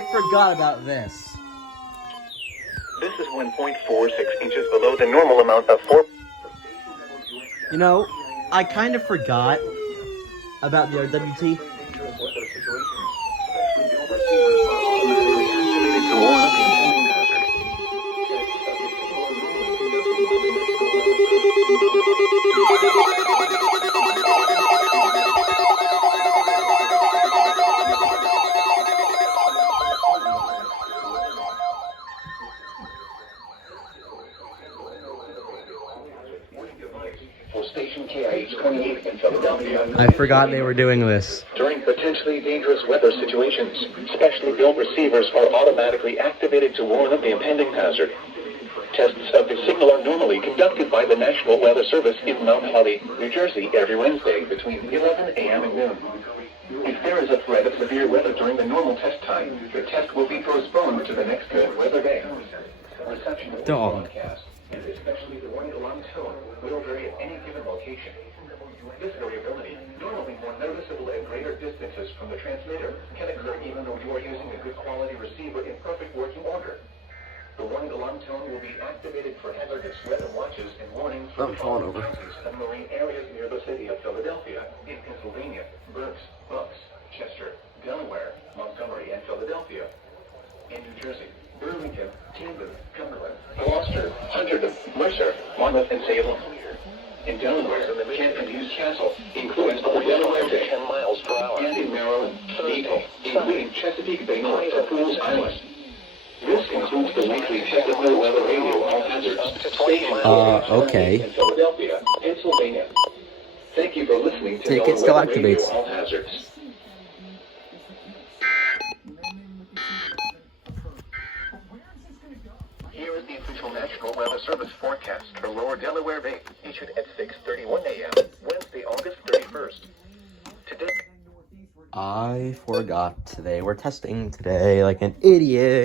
I forgot about this. This is 1.46 inches below the normal amount of 4. You know, I kind of forgot about the RWT. For station KIH-28 in Philadelphia. I forgot they were doing this. During potentially dangerous weather situations, specially built receivers are automatically activated to warn of the impending hazard. Tests of the signal are normally conducted by the National Weather Service in Mount Holly, New Jersey, every Wednesday between 11 a.m. and noon. If there is a threat of severe weather during the normal test time, the test will be postponed to the next good weather day. Reception of the broadcast, and especially the warning alarm tone, will vary at any given location. This variability, normally more noticeable at greater distances from the transmitter, can occur even though you are using a good quality receiver in perfect working order. The warning alarm tone will be activated for hazardous weather watches and warnings for the following counties and marine areas near the city of Philadelphia, in Pennsylvania, Berks, Bucks, Chester, Delaware, Montgomery, and Philadelphia. In New Jersey, Burlington, Camden, Cumberland, Gloucester, Hunterdon, Mercer, Monmouth, and Salem. In Delaware, Kent and Hughes Castle, including Delaware Bay, 10 miles per hour, and in Maryland, Eagle, including Chesapeake Bay North to Fools Island. This concludes the weekly technical weather radio all hazards. Okay. In Philadelphia, Pennsylvania. Thank you for listening to Ticket still Weather Radio activates. All Hazards. Here is the official National Weather Service forecast for Lower Delaware Bay, issued at 6:31 a.m. Wednesday, August 31st. Today. I forgot they were testing today like an idiot.